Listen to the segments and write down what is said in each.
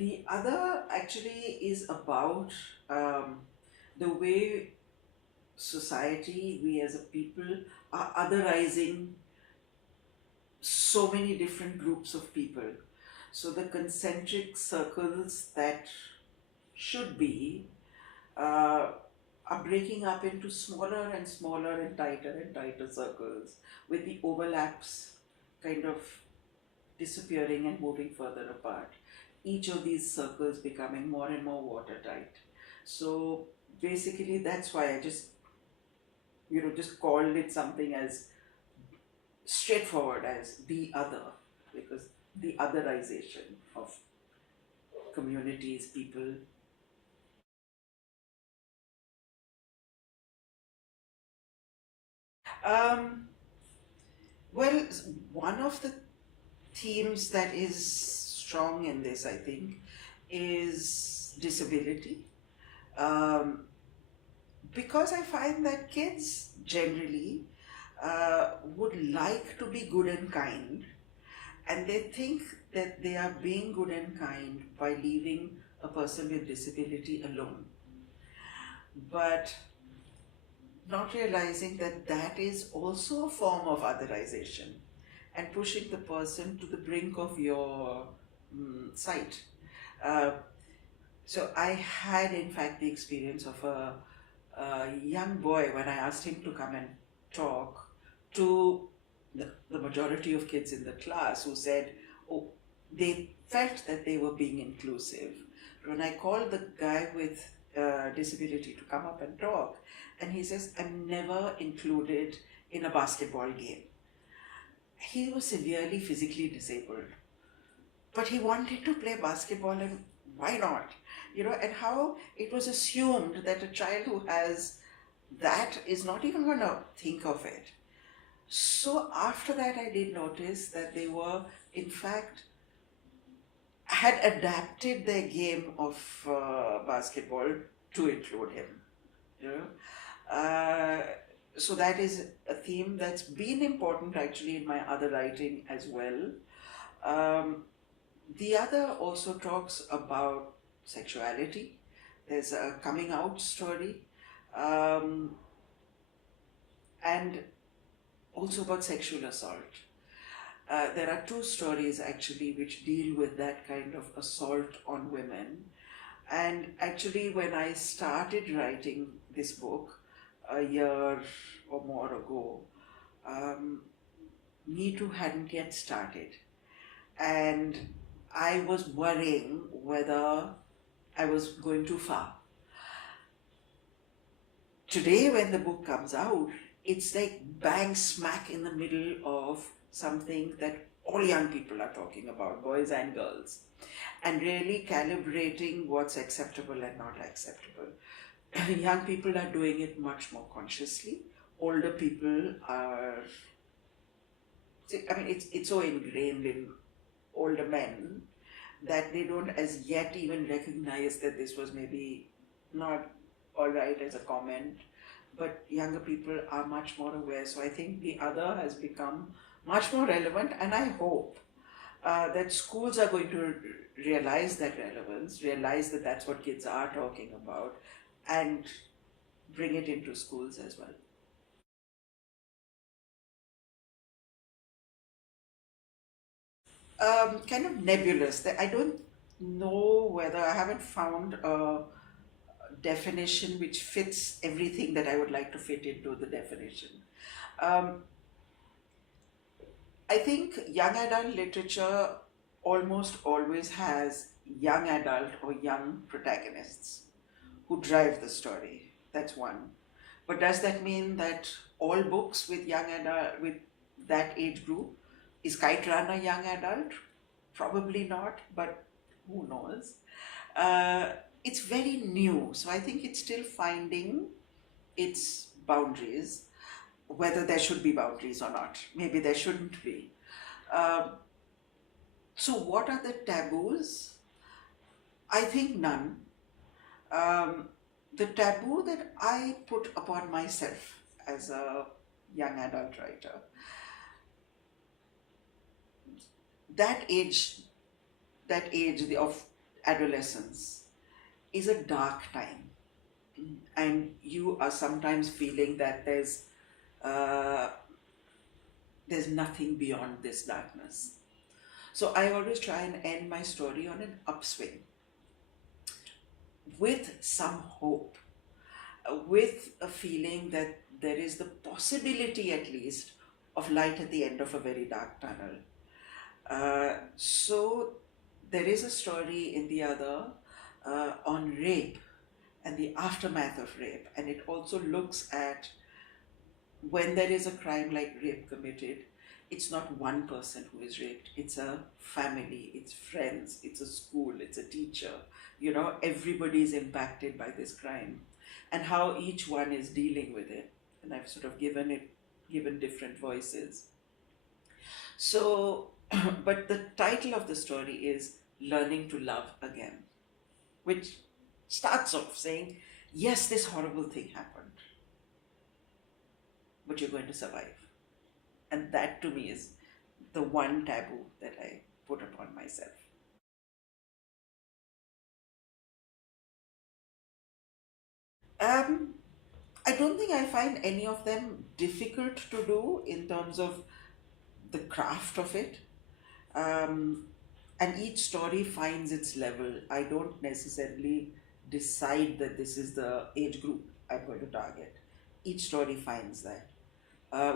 The other actually is about the way society, we as a people, are otherizing so many different groups of people. So the concentric circles that should be uh, are breaking up into smaller and smaller and tighter circles, with the overlaps kind of disappearing and moving further apart. Each of these circles becoming more and more watertight. So basically, that's why I just just called it something as straightforward as the other, because the otherization of communities, people. Um, well, one of the themes that is strong in this, I think, is disability. Um, because I find that kids generally would like to be good and kind, and they think that they are being good and kind by leaving a person with disability alone, but not realizing that that is also a form of otherization and pushing the person to the brink of your sight. Uh, so I had, in fact, the experience of a young boy when I asked him to come and talk to the majority of kids in the class who said, oh, they felt that they were being inclusive. When I called the guy with disability to come up and talk, and he says, I'm never included in a basketball game. He was severely physically disabled, but he wanted to play basketball, and why not? And how it was assumed that a child who has that is not even going to think of it. So after that, I did notice that they were, in fact, had adapted their game of basketball to include him. You know, so that is a theme that's been important actually in my other writing as well. The other also talks about sexuality. There's a coming out story, um, and also about sexual assault. There are two stories actually which deal with that kind of assault on women. And actually, when I started writing this book a year or more ago, um, Me Too hadn't yet started. And I was worrying whether I was going too far. Today, when the book comes out, it's like bang smack in the middle of something that all young people are talking about, boys and girls, and really calibrating what's acceptable and not acceptable. Young people are doing it much more consciously. Older people are, I mean, it's so ingrained in older men that they don't as yet even recognize that this was maybe not all right as a comment, but younger people are much more aware. So I think the other has become much more relevant, and I hope that schools are going to realize that relevance, realize that that's what kids are talking about, and bring it into schools as well. Kind of nebulous. I don't know whether I haven't found a definition which fits everything that I would like to fit into the definition. Um, I think young adult literature almost always has young adult or young protagonists who drive the story. That's one. But does that mean that all books with young adult with that age group, is Kite Run a young adult? Probably not, but who knows? Uh, it's very new, so I think it's still finding its boundaries, whether there should be boundaries or not. Maybe there shouldn't be. Um, so, what are the taboos? I think none. Um, the taboo that I put upon myself as a young adult writer, that age of adolescence is a dark time, and you are sometimes feeling that uh, there's nothing beyond this darkness. So I always try and end my story on an upswing with some hope, with a feeling that there is the possibility, at least, of light at the end of a very dark tunnel. So there is a story in the other on rape and the aftermath of rape, and it also looks at when there is a crime like rape committed, it's not one person who is raped, it's a family, it's friends, it's a school, it's a teacher. Everybody is impacted by this crime, and how each one is dealing with it. And I've sort of given different voices. So, but the title of the story is Learning to Love Again, which starts off saying, yes, this horrible thing happened, but you're going to survive. And that to me is the one taboo that I put upon myself. Um, I don't think I find any of them difficult to do in terms of the craft of it. Um, and each story finds its level. I don't necessarily decide that this is the age group I'm going to target. Each story finds that.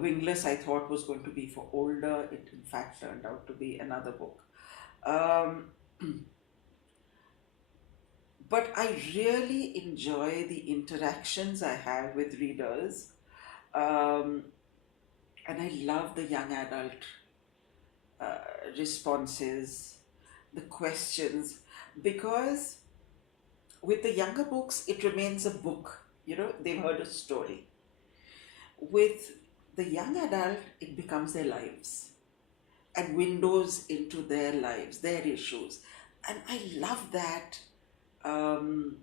Wingless, I thought, was going to be for older. It, in fact, turned out to be another book. Um, but I really enjoy the interactions I have with readers. Um, and I love the young adult uh, responses, the questions, because with the younger books, it remains a book. They've heard a story. With the young adult, it becomes their lives and windows into their lives, their issues. And I love um,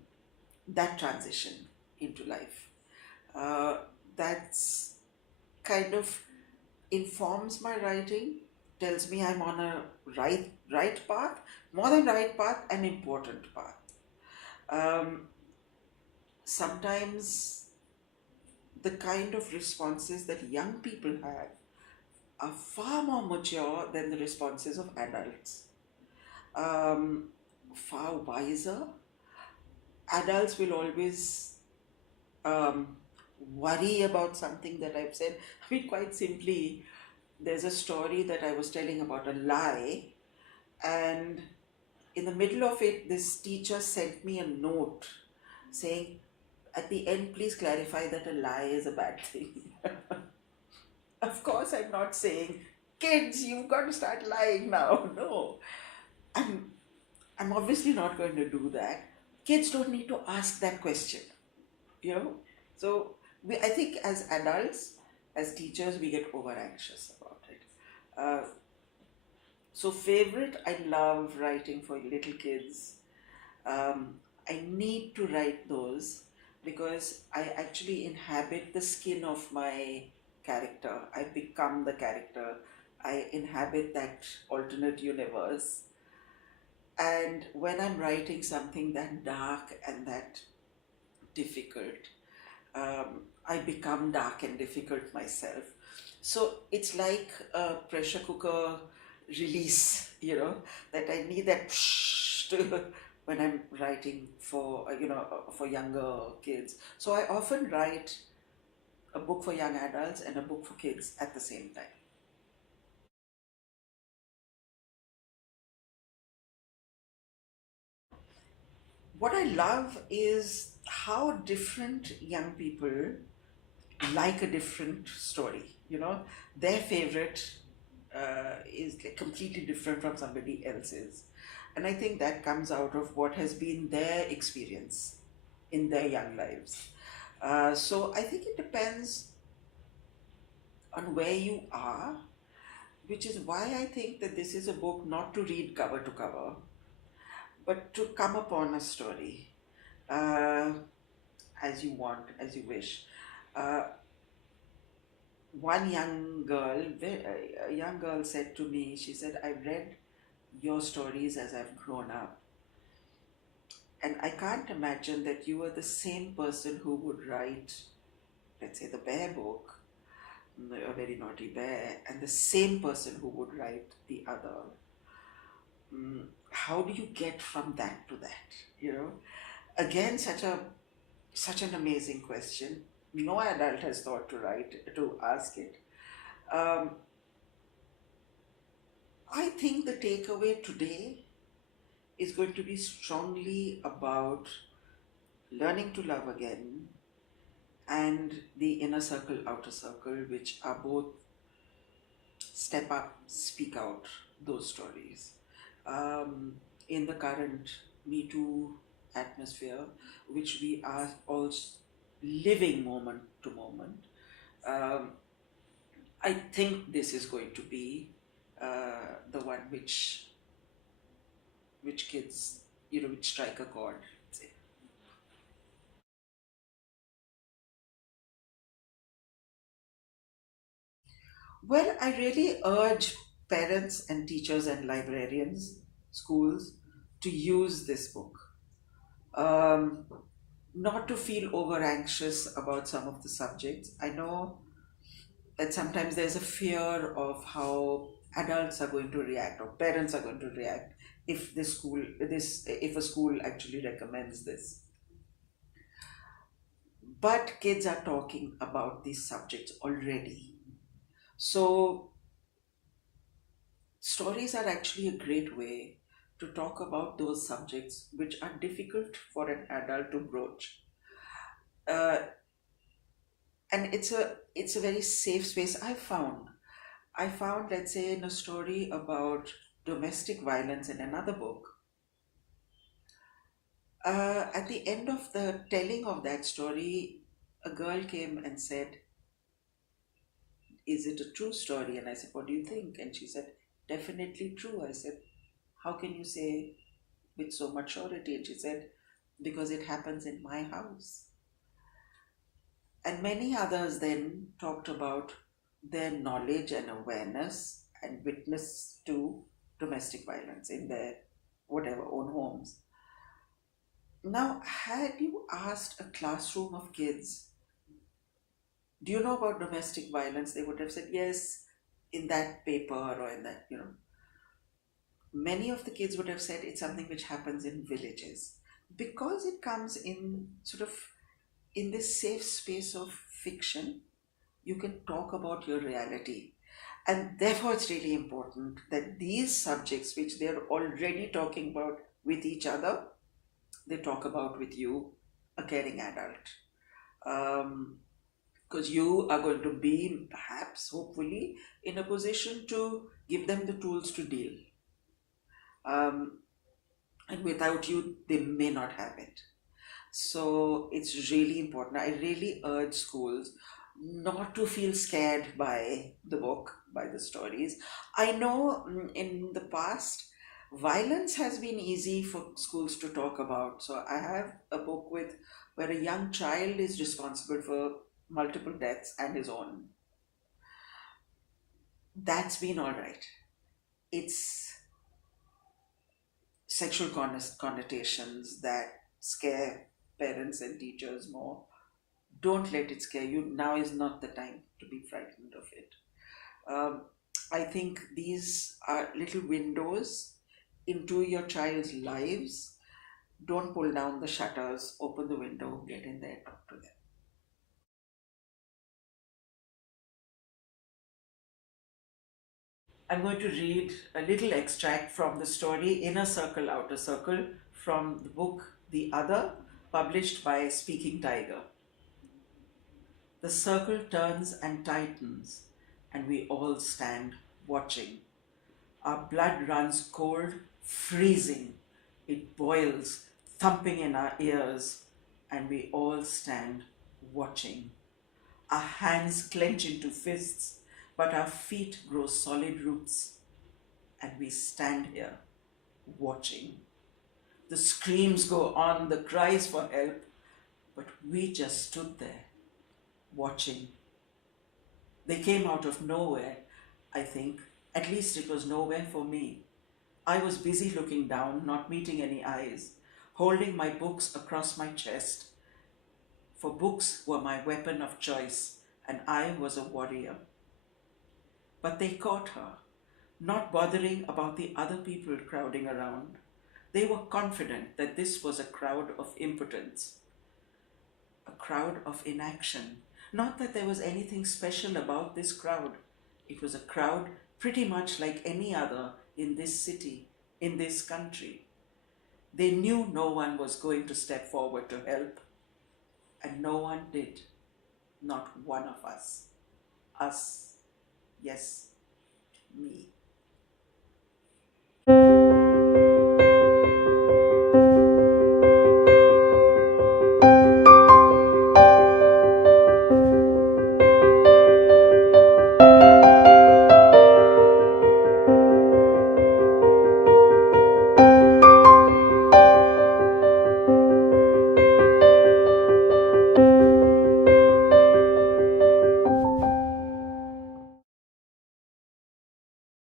that transition into life. Uh, that's kind of informs my writing, tells me I'm on a right path, more than right path, an important path. Um, Sometimes the kind of responses that young people have are far more mature than the responses of adults. Far wiser. Adults will always um, worry about something that I've said. I mean, quite simply, there's a story that I was telling about a lie, and in the middle of it, this teacher sent me a note saying, at the end, please clarify that a lie is a bad thing. Of course, I'm not saying, kids, you've got to start lying now. No, I'm, I'm obviously not going to do that. Kids don't need to ask that question, you know. So I think as adults, as teachers, we get over anxious about it. Uh, so favorite, I love writing for little kids. Um, I need to write those because I actually inhabit the skin of my character. I become the character. I inhabit that alternate universe. And when I'm writing something that dark and that difficult, I become dark and difficult myself. So it's like a pressure cooker release, that I need that to when I'm writing for for younger kids. So I often write a book for young adults and a book for kids at the same time. What I love is how different young people like a different story. Their favorite is like completely different from somebody else's. And I think that comes out of what has been their experience in their young lives. So I think it depends on where you are, which is why I think that this is a book not to read cover to cover, but to come upon a story uh, as you want, as you wish. Uh, One a young girl said to me, she said, I read your stories as I've grown up. And I can't imagine that you are the same person who would write, let's say, the bear book, a very naughty bear, and the same person who would write the other. How do you get from that to that? You know, again, such an amazing question. No adult has thought to ask it. Um, I think the takeaway today is going to be strongly about learning to love again and the inner circle, outer circle, which are both step up, speak out those stories. Um, in the current Me Too atmosphere, which we are all living moment to moment, um, I think this is going to be the one which kids, which strike a chord. Say. Well, I really urge parents and teachers and librarians, schools, to use this book. Um, Not to feel over anxious about some of the subjects. I know that sometimes there's a fear of how adults are going to react or parents are going to react if a school actually recommends this. But kids are talking about these subjects already. So stories are actually a great way to talk about those subjects which are difficult for an adult to broach. Uh, and it's a very safe space. I found, let's say, in a story about domestic violence in another book, at the end of the telling of that story, a girl came and said, "Is it a true story?" And I said, "What do you think?" And she said, "Definitely true." I said, "How can you say with so much surety?" And she said, "Because it happens in my house." And many others then talked about their knowledge and awareness and witness to domestic violence in their whatever own homes. Now, had you asked a classroom of kids, "Do you know about domestic violence?" They would have said, "Yes, in that paper or in that, Many of the kids would have said it's something which happens in villages because it comes in sort of in this safe space of fiction. You can talk about your reality, and therefore it's really important that these subjects which they're already talking about with each other, they talk about with you, a caring adult. Because you are going to be, perhaps, hopefully, in a position to give them the tools to deal. Um, and without you, they may not have it. So it's really important. I really urge schools not to feel scared by the book, by the stories. I know in the past, violence has been easy for schools to talk about. So I have a book with where a young child is responsible for multiple deaths and his own. That's been all right. It's sexual connotations that scare parents and teachers more. Don't let it scare you. Now is not the time to be frightened of it. Um, I think these are little windows into your child's lives. Don't pull down the shutters, open the window, get in there, talk to them. I'm going to read a little extract from the story Inner Circle, Outer Circle from the book The Other, published by Speaking Tiger. The circle turns and tightens, and we all stand watching. Our blood runs cold, freezing. It boils, thumping in our ears, and we all stand watching. Our hands clench into fists, but our feet grow solid roots, and we stand here watching. The screams go on, the cries for help, but we just stood there watching. They came out of nowhere, I think. At least it was nowhere for me. I was busy looking down, not meeting any eyes, holding my books across my chest, for books were my weapon of choice, and I was a warrior. But they caught her, not bothering about the other people crowding around. They were confident that this was a crowd of impotence, a crowd of inaction. Not that there was anything special about this crowd. It was a crowd pretty much like any other in this city, in this country. They knew no one was going to step forward to help, and no one did. Not one of us. Us. Yes, me.